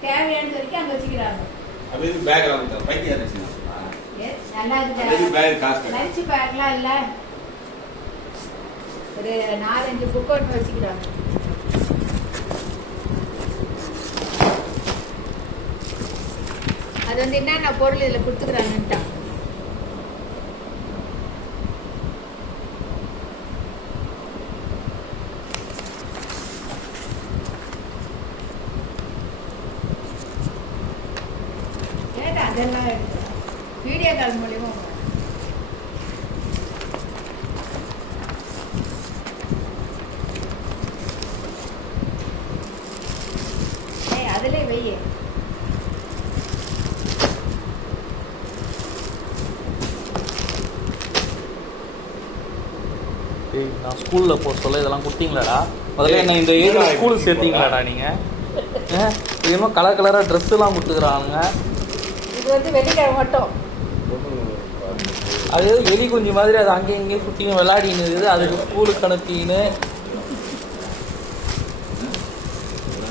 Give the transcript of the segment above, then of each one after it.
தேவையானது வரைக்கும் அங்க வச்சுக்கிறாங்க. பேக் பைத்தியம் இருந்துச்சு நல்லா இருக்கு? லஞ்ச் பேக்லாம் இல்ல. ஒரு நாலஞ்சு புக் ஒன்று வச்சுக்கிறாங்க. அது வந்து என்னென்ன பொருள் இதில் கொடுத்துக்கிறாங்கன்ட்டா ஏடா அதெல்லாம் எடுத்து வீடியோ கால் மூலியமா அதிலே வெய்ய நான் ஸ்கூலில் போக சொல்ல இதெல்லாம் கொடுத்தீங்களாடா? முதல்ல என்ன இந்த ஏரியா ஸ்கூல் சேர்த்தீங்களாடா நீங்கள் என்னமோ கலர் கலராக ட்ரெஸ்ஸெல்லாம் கொடுத்துக்குறானுங்க இது வந்து வெள்ளிக்கிழமை மட்டும். அது எலி குஞ்சு மாதிரி அது அங்கேயும் இங்கேயும் சுற்றின்னு விளையாடின்னு இருக்குது. அதுக்கு ஸ்கூலுக்கு அனுப்பின்னு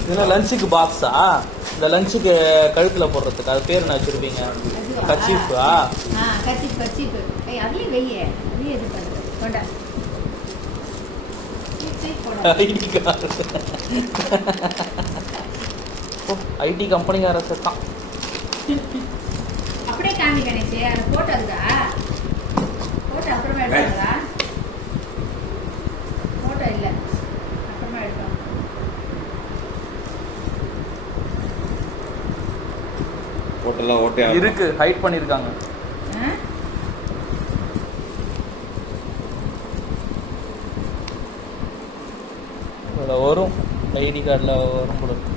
இதெல்லாம் லஞ்சுக்கு பாக்ஸா இந்த லஞ்சுக்கு கழுத்தில் போடுறதுக்கு. அது பேர் என்ன வச்சுருப்பீங்க? கச்சீஃபா. ID card. ஐடி கம்பெனிக்கார சேர்த்தான் அப்படியே காமி கணேஷ் அந்த போட்டோ இருக்கா? போட்டோ அப்புறமா எடுத்தாங்களா போட்டோ இல்லை. அப்புறமா எடுத்தோம் ஓட்டெல்லாம் ஓட்டையா இருக்கு ஹைட் பண்ணியிருக்காங்க வரும் ஐடி கார்டில் வரும் போல இருக்கு.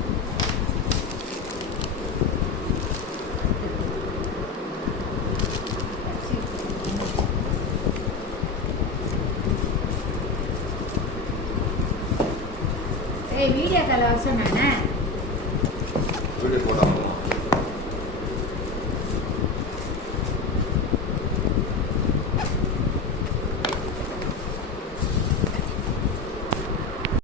ஏய் வீடியோ கலவசம் நானே வீடியோ போட்டாங்க